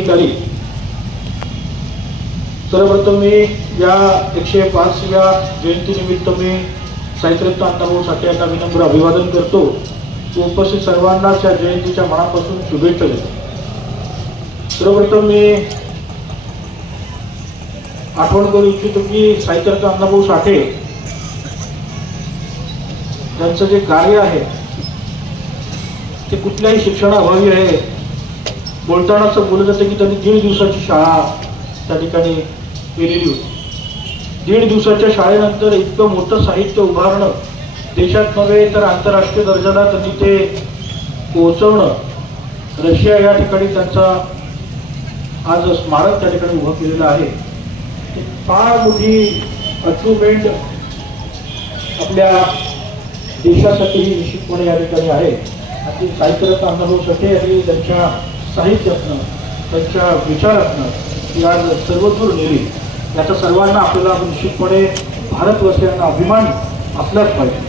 पदाधिकारी सर्वप्रथम मी या एकशे पाचव्या जयंतीनिमित्त मी साहित्यरत्न अण्णाभाऊ साठे यांना विनम्र अभिवादन करतो. उपस्थित सर्वांना या जयंतीच्या मनापासून शुभेच्छा देतो. सर्वप्रथम मी आठवण करू इच्छितो की साहित्यरत्न अण्णाभाऊ साठे त्यांचं जे कार्य आहे ते कुठल्याही शिक्षणाभावी आहे बोलताना असं बोललं जातं की त्यांनी दीड दिवसाची शाळा त्या ठिकाणी केलेली होती. दीड दिवसाच्या शाळेनंतर इतकं मोठं साहित्य उभारणं देशात नव्हे तर आंतरराष्ट्रीय दर्जाला त्यांनी ते पोहोचवणं रशिया या ठिकाणी त्यांचा आज स्मारक त्या ठिकाणी उभं केलेलं आहे. फार मोठी अचीवमेंट आपल्या देशासाठी निश्चितपणे या ठिकाणी आहे. आणि साहित्यरत्न अण्णाभाऊ साठे यांनी त्यांच्या साहित्यातनं त्यांच्या विचारातनं ती आज सर्वदूर नेली. याचा सर्वांना आपल्याला निश्चितपणे भारतवासियांना अभिमान असलाच पाहिजे.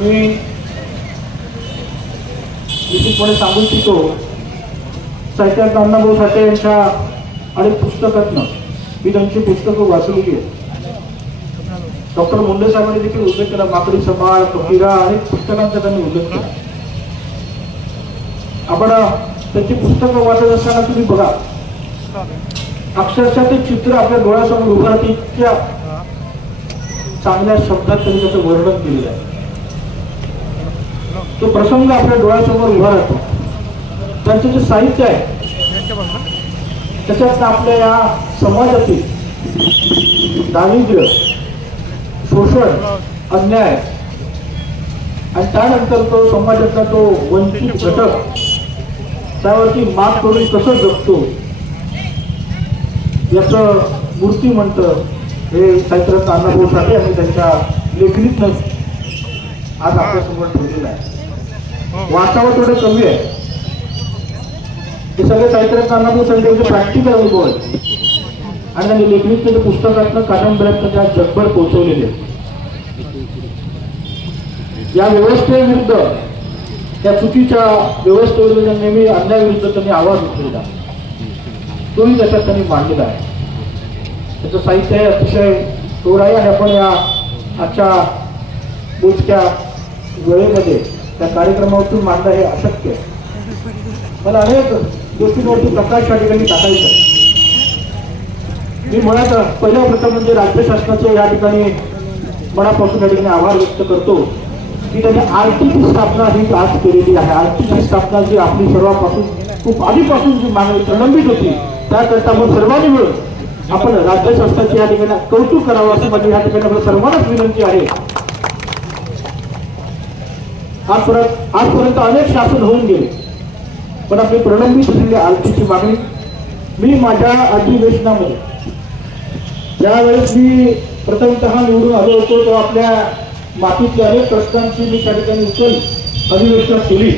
मी निश्चितपणे सांगू इच्छितो साहित्यात अण्णाभाऊ साठे यांच्या अनेक पुस्तकातनं मी त्यांची पुस्तकं वाचलेली आहेत. डॉक्टर मुंडे साहेबांनी देखील उल्लेख केला माकडी समाज फकीरा अनेक पुस्तकांचा त्यांनी उल्लेख केला. आपण त्याची पुस्तकं वाचत असताना तुम्ही बघा. अक्षरशः ते चित्र आपल्या डोळ्यासमोर उभं राहते इतक्या चांगल्या शब्दात त्यांनी त्याचं वर्णन केलेलं आहे. तो प्रसंग आपल्या डोळ्यासमोर उभा राहतो. त्यांचं जे साहित्य आहे त्याच्यात आपल्या या समाजातील दारिद्र्य शोषण अन्याय आणि त्यानंतर तो समाजातला तो वंचित घटक त्यावरती मात करून कसं जगतो? याचं मूर्ती म्हणतं हे साहित्यरत्न अण्णाभाऊ साठे आणि त्यांच्या लेखणीतनं आज आपल्यासमोर ठेवलेलं आहे. वाचावं थोडं कमी आहे. हे सगळे साहित्यरत्न अण्णाभाऊ साठे यांचे प्रॅक्टिकल अनुभव आहे आणि त्यांनी लेखणीत त्याच्या पुस्तकातनं कादंबऱ्यातनं त्या जगभर पोहोचवलेले या व्यवस्थेविरुद्ध त्या चुकीच्या व्यवस्थेवर त्यांनी नेहमी अन्यायाविरुद्ध त्यांनी आवाज उठलेला तोही त्याच्यात त्यांनी मांडलेला आहे. त्याचं साहित्य हे अतिशय थोर आहे. आणि आपण या आजच्या मोजक्या वेळेमध्ये त्या कार्यक्रमातून मांडणं हे अशक्य आहे. मला अनेक गोष्टींवरती प्रकाश या ठिकाणी टाकायचा मी म्हणत पहिल्या प्रथम म्हणजे राज्य शासनाचे या ठिकाणी मनापासून या ठिकाणी आभार व्यक्त करतो. की त्यांनी आरटीची स्थापना ही आज केलेली आहे. आरटीची स्थापना जी आपली सर्वांपासून खूप आधीपासून जी मागणी प्रलंबित होती त्याकरता आपण सर्वांनी मिळून आपण राज्य शासनाचे या ठिकाणी कौतुक करावं असं माझी या ठिकाणी आपल्या सर्वांनाच विनंती आहे. आजपर्यंत आजपर्यंत अनेक शासन होऊन गेले पण आपली प्रलंबित असलेली आरटीची मागणी मी माझ्या अधिवेशनामध्ये ज्यावेळेस मी प्रथमतः निवडून आलो होतो तो आपल्या मातीतल्या अनेक प्रश्नांची मी त्या ठिकाणी उचल अधिवेशनात केली.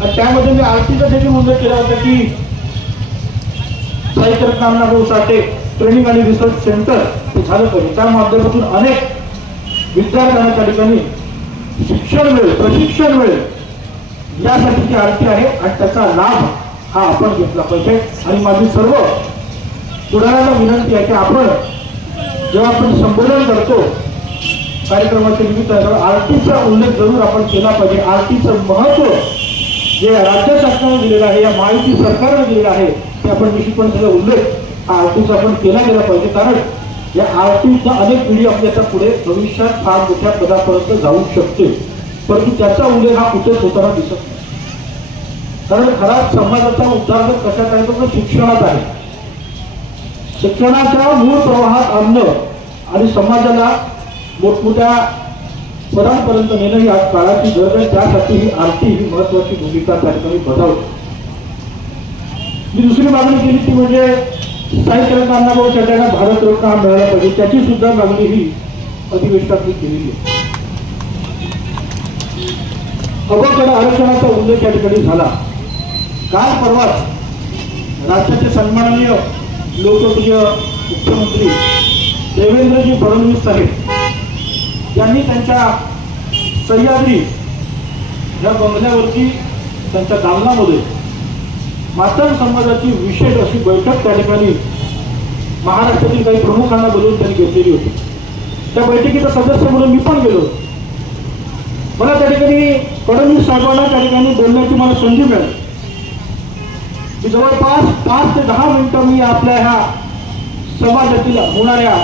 आणि त्यामध्ये मी आरतीचा देखील उल्लेख केला होता की साहित्यरत्नांना भाऊ साठे ट्रेनिंग आणि रिसर्च सेंटर हे झालं पाहिजे. त्या माध्यमातून अनेक विद्यार्थ्यांना त्या ठिकाणी शिक्षण मिळेल प्रशिक्षण मिळेल. यासाठीची आरती आहे आणि त्याचा लाभ हा आपण घेतला पाहिजे. आणि माझी सर्व पुढाऱ्याला विनंती आहे की आपण जेव्हा आपण संबोधन करतो कार्यक्रमाच्या निमित्तानं आरटीचा उल्लेख जरूर आपण केला पाहिजे. आरतीचं महत्त्व जे राज्य शासनाने दिलेलं आहे या माहिती सरकारने दिलेलं आहे ते आपण निश्चितपणे त्याचा उल्लेख हा आरतीचा आपण केला गेला पाहिजे. कारण या आरटीचा अनेक पिढी आपल्याच्या पुढे भविष्यात फार मोठ्या पदापर्यंत जाऊ शकते परंतु त्याचा उल्लेख हा कुठेच होताना दिसत नाही. कारण खरा समाजाचा उद्धार जर कशात आहे तर शिक्षणात आहे शिक्षणाच्या मूळ प्रवाहात आणणं आणि समाजाला मोठमोठ्या पदांपर्यंत नेणं ही आज काळाची गरज आहे. त्यासाठी ही आरती ही महत्वाची भूमिका त्या ठिकाणी बजावते. मी दुसरी मागणी केली ती म्हणजे साहित्यरत्न अण्णाभाऊ साठ्यांना भारतरत्न हा मिळाला पाहिजे. त्याची सुद्धा मागणी ही अधिवेशनात मी केलेली आहे. अगोदर आरक्षणाचा उल्लेख या ठिकाणी झाला. काल परवाच राज्याचे सन्माननीय लोकप्रिय मुख्यमंत्री देवेंद्रजी फडणवीस साहेब त्यांनी त्यांच्या सह्याद्री या बंगल्यावरती त्यांच्या दालनामध्ये मातंग समाजाची विशेष अशी बैठक त्या ठिकाणी महाराष्ट्रातील काही प्रमुखांना बोलवून त्यांनी घेतलेली होती. त्या बैठकीचा सदस्य म्हणून मी पण गेलो. मला त्या ठिकाणी फडणवीस साहेबांना त्या ठिकाणी बोलण्याची मला संधी मिळाली. की जवळपास पाच ते दहा मिनिटं मी आपल्या ह्या समाजातील होणाऱ्या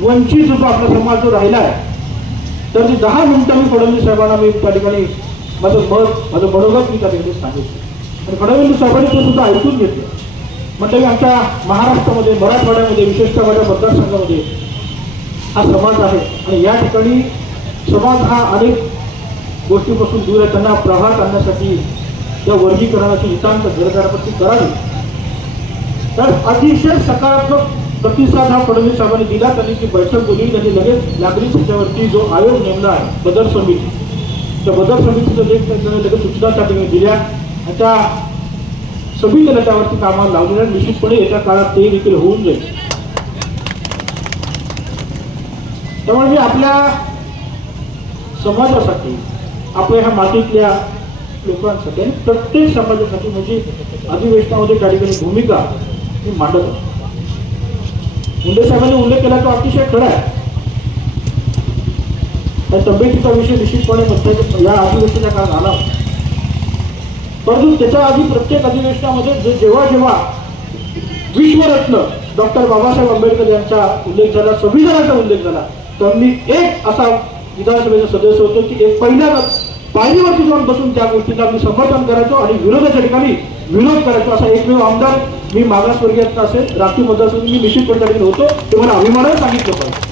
वंचित जो आपला समाज जो राहिला आहे तर ती दहा मिनिटं मी फडणवीस साहेबांना मी त्या ठिकाणी माझं मत माझं बरोबर मी त्या ठिकाणी सांगितलं. आणि फडणवीस साहेबांनी तो सुद्धा ऐकून घेतलं. म्हणजे मी आमच्या महाराष्ट्रामध्ये मराठवाड्यामध्ये विशेषतः माझ्या मतदारसंघामध्ये हा समाज आहे. आणि या ठिकाणी समाज हा अनेक गोष्टीपासून दूर आहे. त्यांना प्रभात आणण्यासाठी त्या वर्गीकरणाची नितांत गरजापत्ती करावी. तर अतिशय सकारात्मक प्रतिसाद हा फडणवीस साहेबांनी दिला त्यांनी ती बैठक बोलली त्यांनी लगेच नागरिक त्याच्यावरती जो आयोग नेमला आहे बदल समिती. त्या बदल समितीचं लेख त्यांनी लगेच सूचना त्या ठिकाणी दिल्या. आणि त्या समितीला त्यावरती कामाला लावलेल्या निश्चितपणे येत्या काळात ते देखील होऊन जाईल. त्यामुळे मी आपल्या समाजासाठी आपल्या ह्या मातीतल्या लोकांसाठी आणि प्रत्येक समाजासाठी म्हणजे अधिवेशनामध्ये त्या ठिकाणी भूमिका मी मांडत असतो. मुंडे साहेबांनी उल्लेख केला तो अतिशय खरा आहे. त्या तब्येतीचा विषय निश्चितपणे प्रत्येक या अधिवेशनाच्या काळात आला परंतु त्याच्या आधी प्रत्येक अधिवेशनामध्ये जे जेव्हा जेव्हा विश्वरत्न डॉक्टर बाबासाहेब आंबेडकर यांचा उल्लेख झाला संविधानाचा उल्लेख झाला तर मी एक असा विधानसभेचा सदस्य होतो की एक पहिल्या पायरीवरती जाऊन बसून त्या गोष्टींना मी समर्थन करायचो आणि विरोधाच्या ठिकाणी विरोध करायचा असा एकमेव आमदार मी मागासवर्गीयातला असेल. राखीव मतदारसंघ मी निश्चितपणे त्या होतो. ते मला अभिमानाने सांगितलं पाहिजे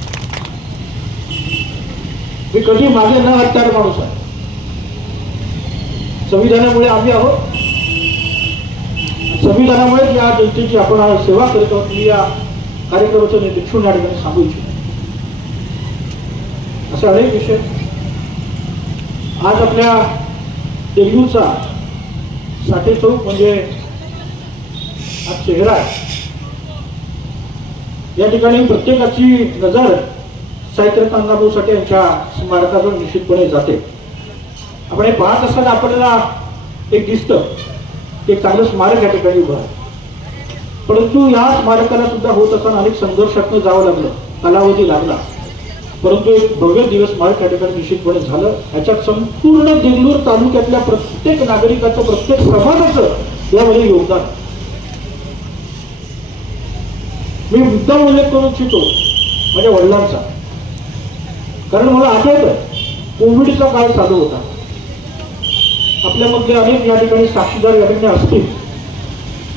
मी कधी मागे न हटणार माणूस आहे. संविधानामुळे आम्ही आहोत. संविधानामुळे या जनतेची आपण सेवा करत आहोत. मी या कार्यक्रमाचं निरीक्षण या ठिकाणी सांगू इच्छितो. असे अनेक विषय. आज आपल्या डेंग्यूचा साठे चौक म्हणजे हा चेहरा आहे या ठिकाणी प्रत्येकाची नजर साहित्य अण्णाभाऊ साठे यांच्या स्मारकावर निश्चितपणे जाते. आपण हे पाहत असताना आपल्याला एक दिसतं एक चांगलं स्मारक या ठिकाणी उभं आहे. परंतु या स्मारकाला सुद्धा होत असताना अनेक संघर्षातनं जावं लागलं कालावधी लागला. परंतु एक भव्य दिवस स्मारक त्या ठिकाणी निश्चितपणे झालं. याच्यात संपूर्ण देगलूर तालुक्यातल्या प्रत्येक नागरिकाचं प्रत्येक समाजाचं यामध्ये योगदान. मी मुद्दाम उल्लेख करू इच्छितो माझ्या वडिलांचा. कारण मला आठवत आहे कोविडचा काळ चालू होता. आपल्यामध्ये अनेक या ठिकाणी साक्षीदार या ठिकाणी असतील.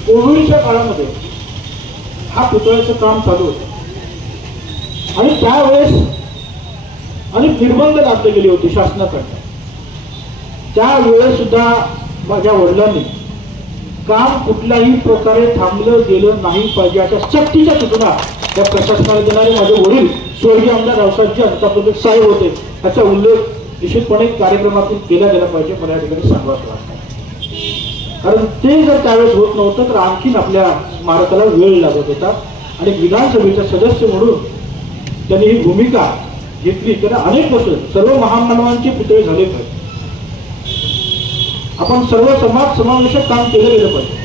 कोविडच्या काळामध्ये हा पुतळ्याचं काम चालू होतं. आणि त्यावेळेस आणि निर्बंध घातले गेले होते शासनाकडनं. त्यावेळेस सुद्धा माझ्या वडिलांनी काम कुठल्याही प्रकारे थांबलं गेलं नाही पाहिजे अशा सक्तीच्या सूचना या प्रशासनाला देणारे माझे वडील स्वर्गीय आमदार रावसाहेबजी अंताप्रदेश साहेब होते. याचा उल्लेख निश्चितपणे कार्यक्रमातून केला गेला पाहिजे मला या ठिकाणी सांगावं वाटतं. कारण ते जर त्यावेळेस होत नव्हतं तर आणखीन आपल्या स्मारकाला वेळ लागत होता. आणि विधानसभेचा सदस्य म्हणून त्यांनी ही भूमिका घेतली तर अनेक वर्ष सर्व महामानवांचे पुतळे झाले पाहिजे. आपण सर्व समाज समावेशक काम केलं गेलं पाहिजे.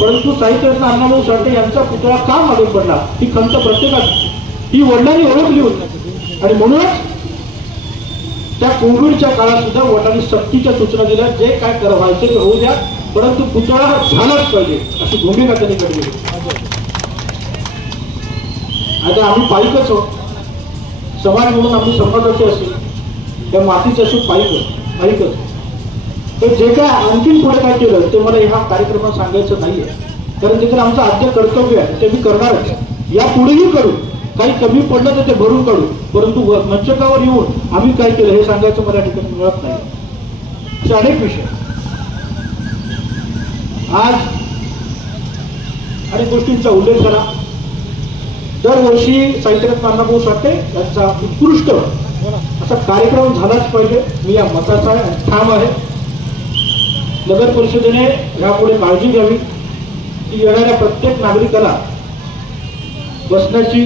परंतु साहित्यरत्न अण्णाभाऊ साठे यांचा पुतळा का मागे पडला? ही खंत प्रत्येकाची ही वडिलांनी ओळखली होती. आणि म्हणूनच त्या कोविडच्या काळात सुद्धा वडिलांनी सक्तीच्या सूचना दिल्या जे काय करा व्हायचे ते होऊ द्या परंतु पुतळा झालाच पाहिजे अशी भूमिका त्यांनी कळली आता आम्ही पाईकच आहोत. समाज म्हणून आम्ही समाजाचे असेल त्या मातीची असे पाहिजे पाईकच तर जे काय आणखीन पुढे काय केलं ते मला ह्या कार्यक्रमात सांगायचं नाहीये. कारण तिथे तर आमचं आद्य कर्तव्य आहे ते मी करणारच या पुढेही करू. काही कमी पडलं तर ते भरून काढू. परंतु मंचकावर येऊन आम्ही काय केलं हे सांगायचं मला या ठिकाणी मिळत नाही. असे अनेक विषय आज अनेक गोष्टींचा उल्लेख करा. दरवर्षी साहित्यरत्न अण्णाभाऊ साठे यांचा उत्कृष्ट असा कार्यक्रम झालाच पाहिजे. मी या मताचा ठाम आहे. नगर परिषदेने यापुढे काळजी घ्यावी. की येणाऱ्या प्रत्येक नागरिकाला बसण्याची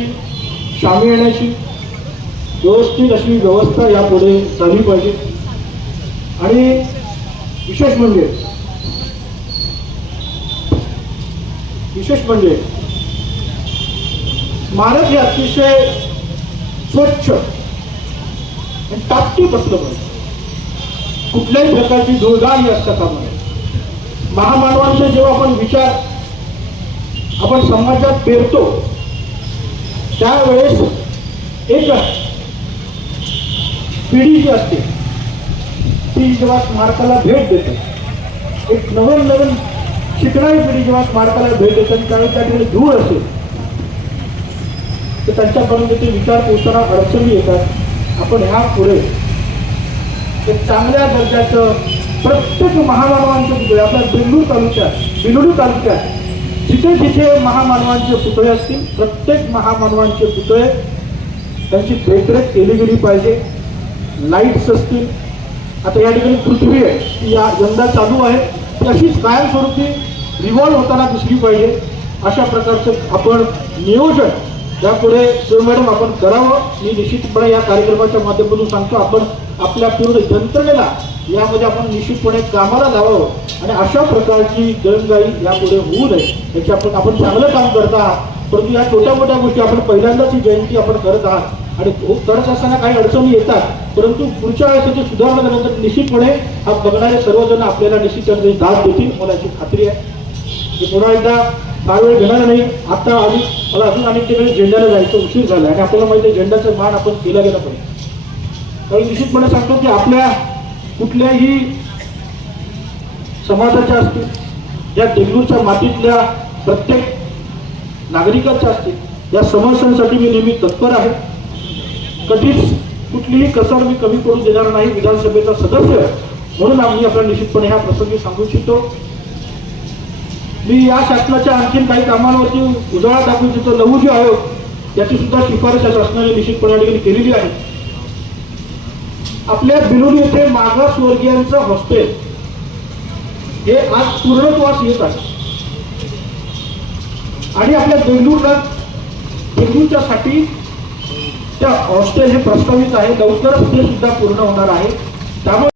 शामी येण्याची व्यवस्थित अशी व्यवस्था यापुढे झाली पाहिजे. आणि विशेष म्हणजे विशेष म्हणजे स्मारक हे अतिशय स्वच्छ आणि टापटीप असलं पाहिजे कुठल्याही प्रकारची धुळगाणी असता कामा नये महामानवांचे जेव्हा आपण विचार आपण समाजात पेरतो त्यावेळेस एक पिढी जी असते ती जेव्हा स्मारकाला भेट देते एक नवीन नवीन शिकणारी पिढी जेव्हा स्मारकाला भेट देते आणि त्यावेळेस त्या ठिकाणी धूळ असेल तर त्यांच्यापर्यंत ते विचार पोहोचताना अडचणी येतात आपण ह्या पुढे एक चांगल्या दर्जाचं प्रत्येक महामानवांचे पुतळे आपल्या बेंगळूर तालुक्यात बिलोडी तालुक्यात जिथे जिथे महामानवांचे पुतळे असतील प्रत्येक महामानवांचे पुतळे त्यांची देखरेख केली गेली पाहिजे. लाईट्स असतील. आता या ठिकाणी पृथ्वी आहे. ती या यंदा चालू आहे. ती अशीच कायमस्वरूपी रिव्हॉल्व होताना दिसली पाहिजे. अशा प्रकारचं आपण नियोजन यापुढे मॅडम आपण करावं. मी निश्चितपणे या कार्यक्रमाच्या माध्यमातून सांगतो आपण आपल्या पूर्ण यंत्रणेला यामध्ये आपण निश्चितपणे कामाला लावावं. आणि अशा प्रकारची दळणगाई यापुढे होऊ नये. याची आपण आपण चांगलं काम करत आहात. परंतु या छोट्या मोठ्या गोष्टी आपण पहिल्यांदाच ही जयंती आपण करत आहात. आणि हो- करत असताना काही अडचणी येतात. परंतु पुढच्या वेळेस सुधारणा झाल्यानंतर निश्चितपणे हा बघणारे सर्वजण आपल्याला निश्चित दाद देतील मला याची खात्री आहे. मी पुन्हा एकदा वेळ घेणार नाही. आता आधी मला अजून अनेक ठिकाणी झेंड्याला जायचं उशीर झाला आणि आपल्याला माहिती आहे झेंड्याचं मान आपण केलं गेलं पाहिजे. त्यावेळी निश्चितपणे सांगतो की आपल्या कुठल्याही समाजाच्या असतील या देगलूरच्या मातीतल्या प्रत्येक नागरिकाच्या असतील या समस्यांसाठी मी नेहमी तत्पर आहे. कधीच कुठलीही कसर मी कमी करून देणार नाही विधानसभेचा सदस्य म्हणून आम्ही आपल्याला निश्चितपणे ह्या प्रसंगी सांगू इच्छितो. मी या शासनाच्या आणखीन काही कामांवरती उजाळा टाकू इच्छितो लघुजी आयोग याची सुद्धा शिफारस या शासनाने निश्चितपणे केलेली आहे. आपल्या बिलोली येथे मागासवर्गीयांचं हॉस्टेल हे आज पूर्णत्वास येत आहे. आणि आपल्या बेंगलुरला बेंगळूरच्या साठी त्या हॉस्टेल हे प्रस्तावित आहे. लवकरच ते सुद्धा पूर्ण होणार आहे. त्यामुळे